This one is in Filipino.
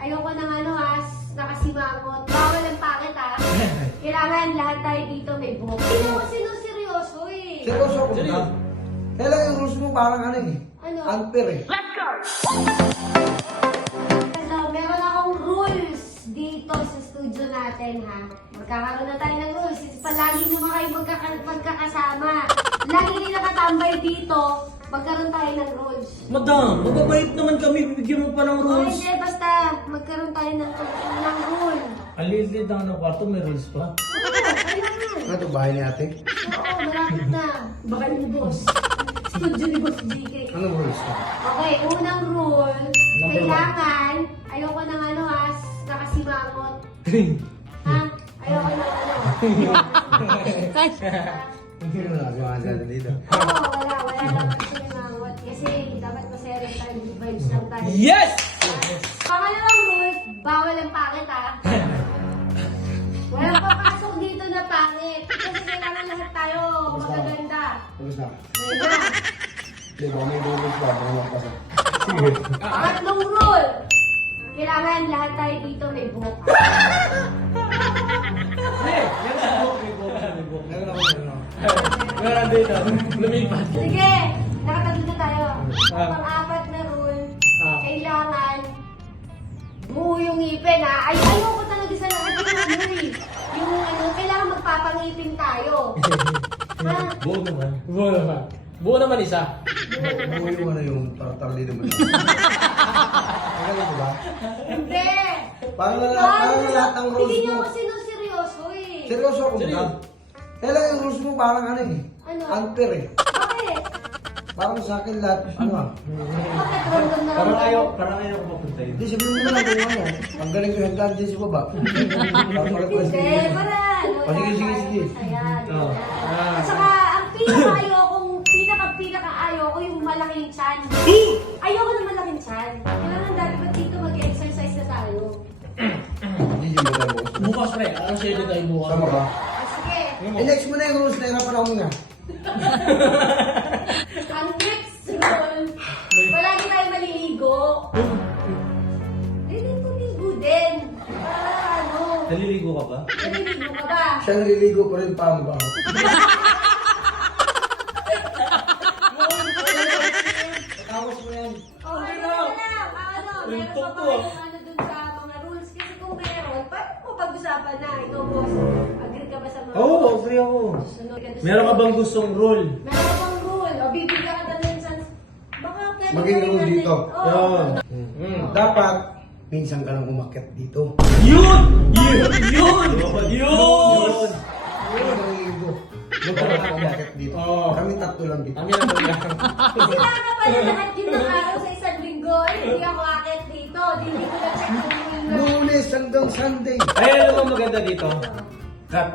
Ayoko ng nakasimangot. Bawal ang pangit Kailangan lahat tayo dito may buhok. Hindi ako sinuseryoso eh. Seryoso ako na. Kailan yung rules mo parang Ano? unfair eh. So, meron akong rules dito sa studio natin Magkakaroon na tayo ng rules. Palagi naman kayo magkakasama. Lagi kayo nakatambay dito. Magkaroon tayo ng rules. Madam, mababait naman kami. Bibigyan mo pa ng O rules. hindi, basta magkaroon tayo ng rule. Alilid lang ng kwarto, may rules pa. Kailangan. Ano ito, bahay ni ate? Oo, malapit na. Baka ni boss. Studio ni Boss DK. Anong rules ka? Okay, unang rule. Number Kailangan, ayoko ng nakasimangot. Ayoko ng Hindi mo nakasimangot dito. Oo, wala lang nakasimangot. Kasi dapat masaya tayo, good vibes lang tayo. Yes! Pangalawang rule, bawal ang pangit Walang papasok dito na pangit. Kasi kailangan lahat tayo magaganda. Tapos na. Ngayon na. Hindi ba, may rules ba? Baka magpasa. Pangatlong rule, kailangan lahat tayo dito may buhok. Meron ako. Meron dito. Lumipat. Sige, nakatabi na tayo. Pang-apat na rule, kailangan buo yung ngipin ayoko talaga sa lahat yung kailangan magpapangipin tayo. Buo naman. Buo naman. Buo naman isa. Buhay mo na yung tartarli naman. Ang galing ba? Hindi. Parang lahat ng rules Hindi niyo mo. ako sinuseryoso eh. Seryoso ako na. Kailan yung rules mo parang unfair eh. Bakit? Parang sa akin lahat, Bakit random na random? Parang ayaw ko mapunta yun. Hindi, sabihin mo na lang kung ang galing ko yung hagdan dyan sa baba. Hindi, para. Sige. At saka, ang pinaka-ayoko yung malaking chan. Ayoko ng malaking chan. Kailangan dati ba dito mag-exercise na tayo? Hindi yun ba tayo bukas? Bukas pre, ang schedule tayo bukas. Sama ka? Sige. I-next mo na yung rules na hirapan ako muna. Ang next rule, palagi tayo maliligo. Ligo din. Para Naliligo ka ba? naliligo ka ba? Siya naliligo pa rin pa mo ba? Tapos mo yan. Okay na. Meron pa ba kayong dun sa mga rules? Kasi kung meron, paano mo pag-usapan na? Ikaw, boss, agree ka ba sa mga Oo, rules? agree ako. Susunod ka doon Meron sa- ka bang gustong rule? Meron ka bang rule? O bibigyan ka na minsan. Baka pwede Maging gawin rule natin. dito. Oo. Dapat, minsan ka lang umakyat dito. Yun! Yun! Yun! Yun! Huwag kang naliligo. Huwag ka lang umakyat dito. Oo. Kami tatlo lang dito. Kami na talaga. Sila ka pala lahat yun ng araw sa isang linggo. Ay, hindi ako akit dito. Hindi ko na-check kung yun lang. Lunes hanggang Sunday. Ay, ano ba maganda dito? Cut.